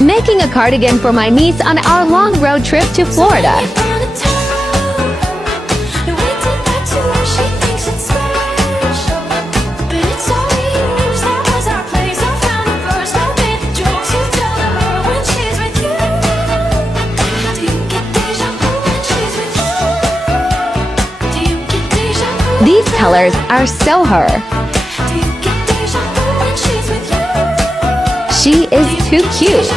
Making a cardigan for my niece on our long road trip to Florida. These colors are so her. She is too cute.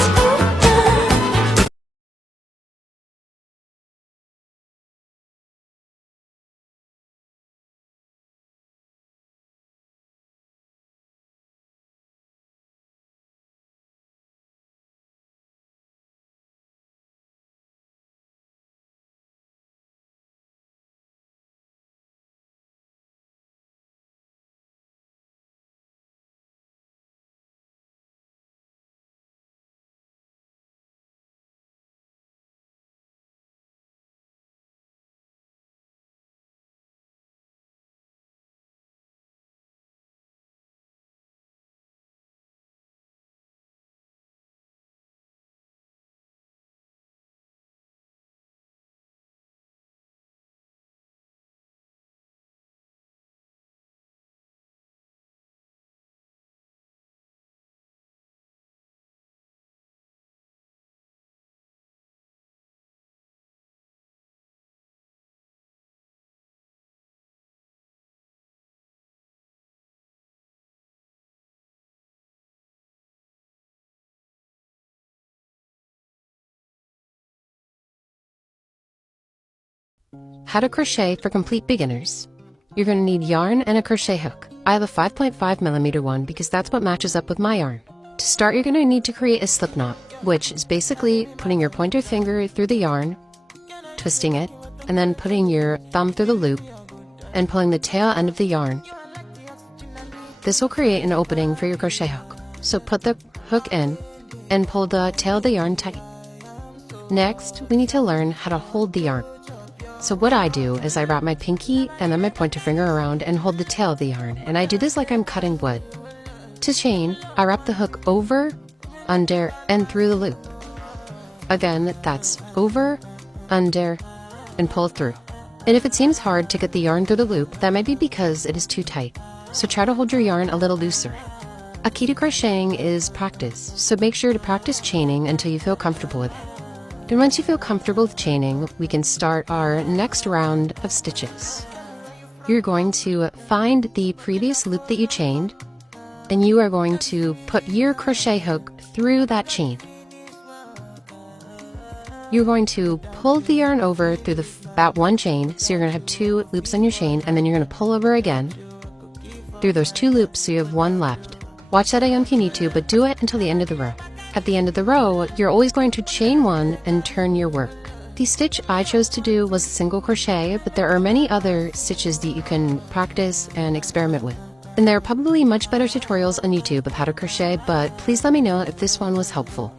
How to crochet for complete beginners. You're going to need yarn and a crochet hook. I have a 5.5mm one because that's what matches up with my yarn. To start, you're going to need to create a slip knot, which is basically putting your pointer finger through the yarn, twisting it, and then putting your thumb through the loop and pulling the tail end of the yarn. This will create an opening for your crochet hook. So put the hook in and pull the tail of the yarn tight. Next, we need to learn how to hold the yarn. So what I do is I wrap my pinky and then my pointer finger around and hold the tail of the yarn, and I do this like I'm cutting wood. To chain, I wrap the hook over, under, and through the loop. Again, that's over, under, and pull through. And if it seems hard to get the yarn through the loop, that might be because it is too tight. So try to hold your yarn a little looser. A key to crocheting is practice, so make sure to practice chaining until you feel comfortable with it. And once you feel comfortable with chaining, we can start our next round of stitches. You're going to find the previous loop that you chained, and you are going to put your crochet hook through that chain. You're going to pull the yarn over through that one chain, so you're going to have 2 loops on your chain, and then you're going to pull over again through those 2 loops so you have 1 left. Watch that again if you need to, but do it until the end of the row. At the end of the row, you're always going to chain 1 and turn your work. The stitch I chose to do was a single crochet, but there are many other stitches that you can practice and experiment with. And there are probably much better tutorials on YouTube of how to crochet, but please let me know if this one was helpful.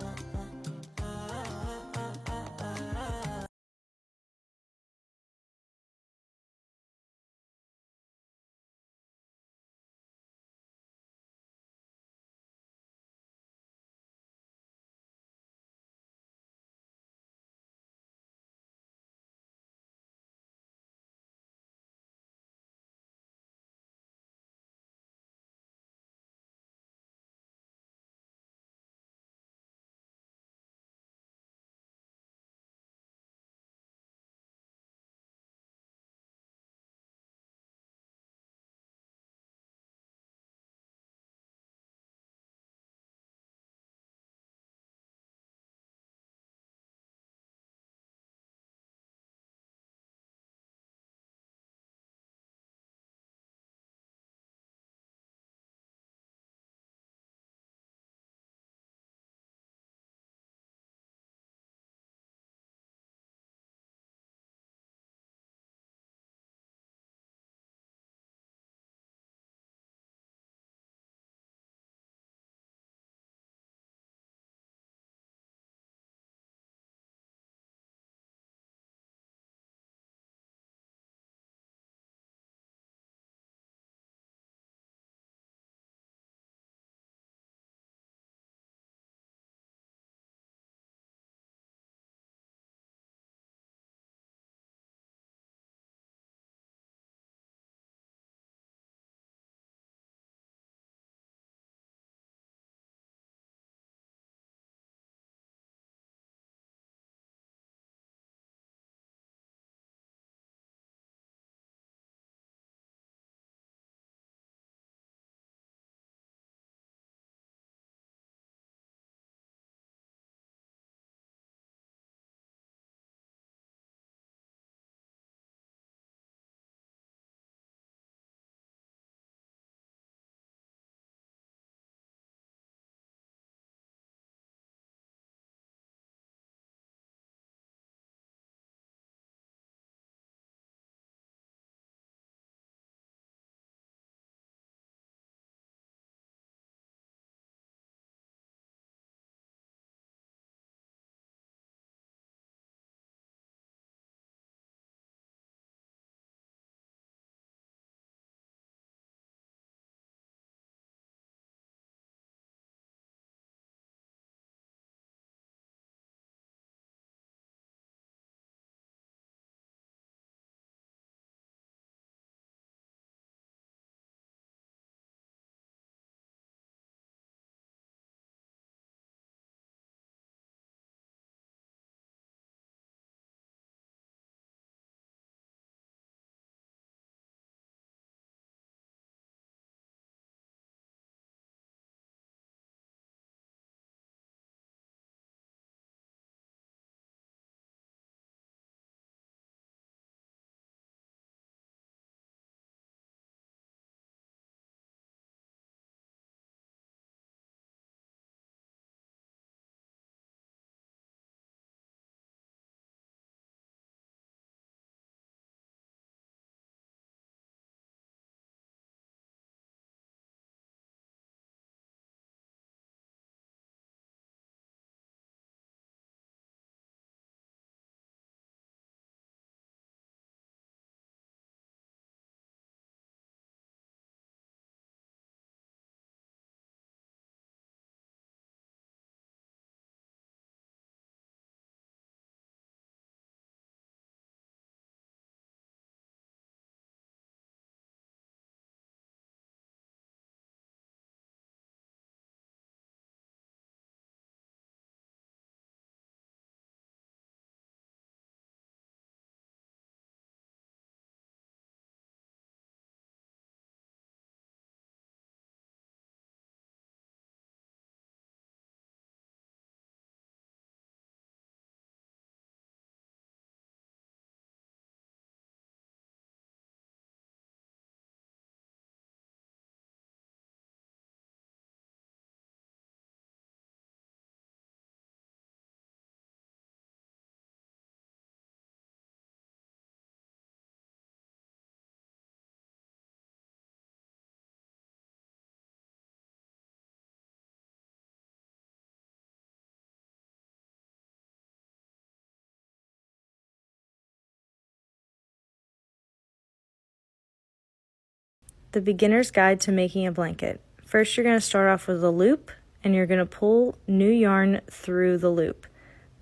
the beginner's guide to making a blanket. First, you're going to start off with a loop, and you're going to pull new yarn through the loop.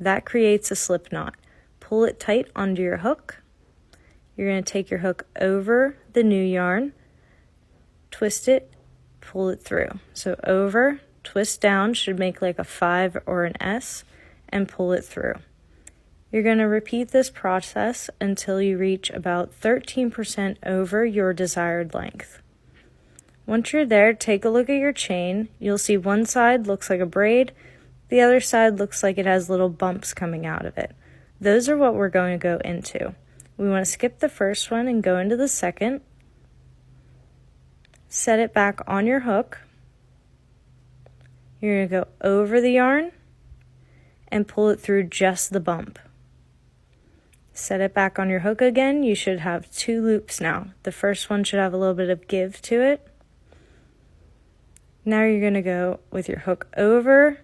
That creates a slip knot. Pull it tight onto your hook. You're going to take your hook over the new yarn, twist it, pull it through. So over, twist down, should make like a 5 or an S, and pull it through. You're going to repeat this process until you reach about 13% over your desired length. Once you're there, take a look at your chain. You'll see one side looks like a braid, the other side looks like it has little bumps coming out of it. Those are what we're going to go into. We want to skip the first one and go into the second. Set it back on your hook. You're going to go over the yarn and pull it through just the bump. Set it back on your hook again. You should have 2 loops now. The first one should have a little bit of give to it. Now you're going to go with your hook over,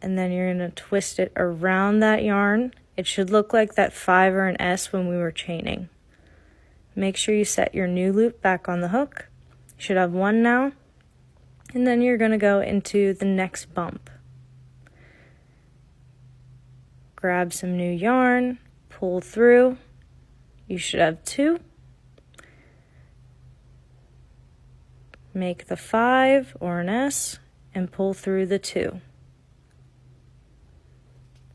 and then you're going to twist it around that yarn. It should look like that 5 or an S when we were chaining. Make sure you set your new loop back on the hook. You should have 1 now. And then you're going to go into the next bump. Grab some new yarn, pull through. You should have 2. Make the 5 or an S and pull through the 2.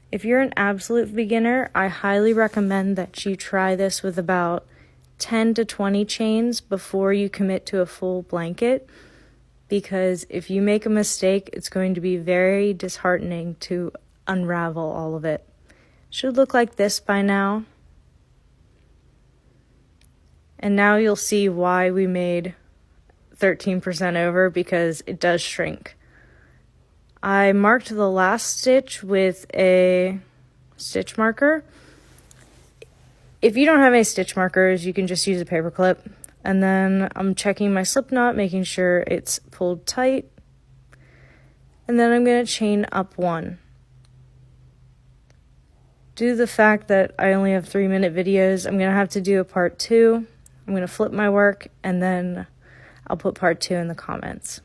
If you're an absolute beginner, I highly recommend that you try this with about 10 to 20 chains before you commit to a full blanket, because if you make a mistake, it's going to be very disheartening to unravel all of it. Should look like this by now. And now you'll see why we made 13% over, because it does shrink. I marked the last stitch with a stitch marker. If you don't have any stitch markers, you can just use a paper clip. And then I'm checking my slip knot, making sure it's pulled tight. And then I'm going to chain up 1. Due to the fact that I only have 3-minute videos, I'm going to have to do a part 2. I'm going to flip my work, and then I'll put part 2 in the comments.